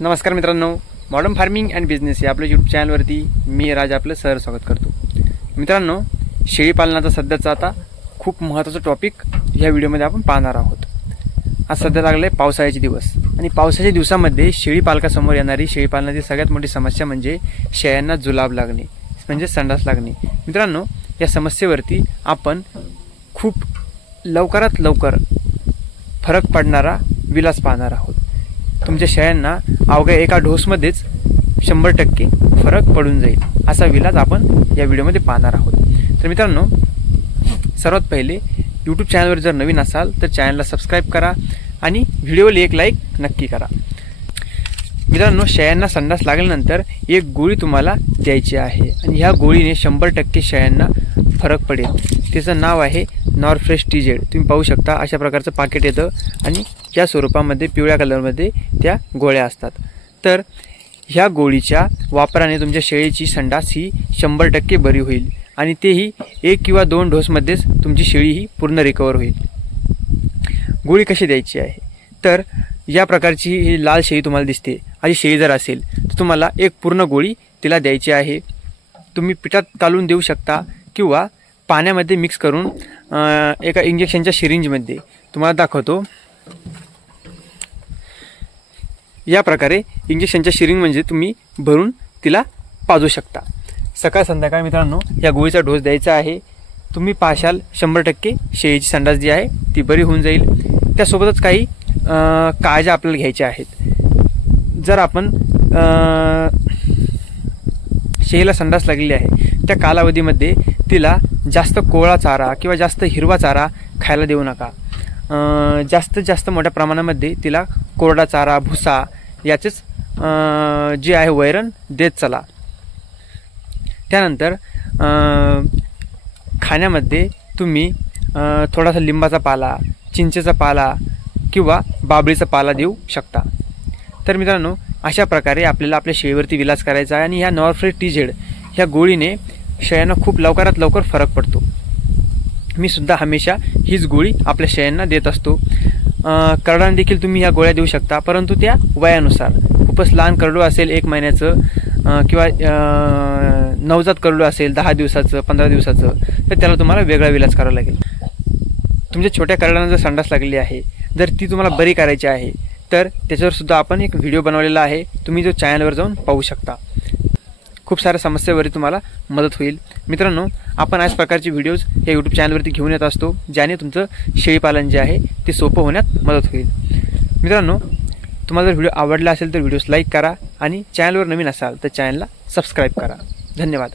नमस्कार मित्रांनो, modern farming and business या आपल्या यूट्यूब चॅनलवरती मी राज आपलं सहर्ष करतो। मित्रांनो, शेळी पालनाचा सध्याचा आता खूप महत्त्वाचा टॉपिक या व्हिडिओमध्ये आपण पाहणार आहोत। आज सध्या लागले पावसाळ्याचे दिवस आणि पावसाच्या दिवसामध्ये शेळी पालकासमोर येणारी शेळी पालनाची सगळ्यात मोठी समस्या म्हणजे शेळ्यांना जुलाब लागणे, म्हणजे संडास लागणे। मित्रांनो, या समस्येवरती आपण खूप लवकरात लवकर फरक पडणारा विलास पाहणार आहोत। तुमच्या शेळ्यांना अवघ्या एका डोसमध्येच 100% फरक पडून जाईल असा विलास आपण या व्हिडिओमध्ये पाहणार आहोत। तर मित्रांनो, सर्वात पहिले यूट्यूब चॅनलवर जर नवीन असाल तर चॅनलला सबस्क्राईब करा आणि व्हिडिओला एक लाईक नक्की करा। मित्रांनो, शेळ्यांना संडास लागल्यानंतर एक गोळी तुम्हाला द्यायची आहे आणि ह्या गोळीने 100% शेळ्यांना फरक पडेल। तिचं नाव आहे नॉरफ्रेश TZ। तुम्ही पाहू शकता अशा प्रकारचं पाकिट येतं आणि या स्वरूपामध्ये पिवळ्या कलरमध्ये त्या गोळ्या असतात। तर ह्या गोळीच्या वापराने तुमच्या शेळीची संडास ही 100% बरी होईल आणि तेही 1 किंवा 2 डोसमध्येच तुमची शेळी ही पूर्ण रिकवर होईल। गोळी कशी द्यायची आहे तर या प्रकारची ही लाल शेळी तुम्हाला दिसते, अशी शेळी जर असेल तर तुम्हाला एक पूर्ण गोळी तिला द्यायची आहे। तुम्ही पिठात कालून देऊ शकता किंवा पाण्यामध्ये मिक्स करून एका इंजेक्शनच्या सिरिंजमध्ये तुम्हाला दाखवतो। या प्रकारे इंजेक्शनच्या सिरिंज म्हणजे तुम्ही भरून तिला पाजू शकता। सकाळ संध्याकाळ मित्रांनो या गोळीचा डोस द्यायचा आहे। तुम्ही पाशाल 100% शेळीची संडास जी आहे ती बरी होऊन जाईल। त्यासोबतच काही काळज्या आपल्याला घ्यायच्या आहेत। जर आपण शेळीला संडास लागलेली आहे त्या कालावधीमध्ये तिला जास्त कोवळा चारा किंवा जास्त हिरवा चारा खायला देऊ नका। जास्तीत जास्त मोठ्या प्रमाणामध्ये तिला कोरडा चारा, भुसा याचेच जे आहे वैरण देत चला। त्यानंतर खाण्यामध्ये तुम्ही थोडासा लिंबाचा पाला, चिंचेचा पाला किंवा बाबळीचा पाला देऊ शकता। तर मित्रांनो, अशा प्रकारे आपल्याला आपल्या शेळीवरती विलास करायचा आहे आणि ह्या नॉरफ्रेश TZ ह्या गोळीने शेळ्यांना खूप लवकरात लवकर फरक पडतो। मी सुद्धा हमेशा हीच गोळी आपल्या शेळ्यांना देत असतो। करडांना देखील तुम्ही ह्या गोळ्या देऊ शकता, परंतु त्या वयानुसार। खूपच लहान करडू असेल 1 महिन्याचं किंवा नवजात करडू असेल 10 दिवसाचं, 15 दिवसाचं, तर त्याला तुम्हाला वेगळा विलास करावा लागेल। तुमच्या छोट्या करडांना जर संडास लागलेली आहे, जर ती तुम्हाला बरी करायची आहे तर त्याच्यावर सुद्धा आपण एक व्हिडिओ बनवलेला आहे, तुम्ही जो चॅनलवर जाऊन पाहू शकता। खूप साऱ्या समस्येवरती तुम्हाला मदत होईल। मित्रांनो, आपण अशा प्रकारचे व्हिडिओज या यूट्यूब चॅनलवरती घेऊन येत असतो, ज्याने तुमचं शेळीपालन जे आहे ते सोपं होण्यात मदत होईल। मित्रांनो, तुम्हाला जर व्हिडिओ आवडला असेल तर व्हिडिओस लाईक करा आणि चॅनलवर नवीन असाल तर चॅनलला सबस्क्राईब करा। धन्यवाद।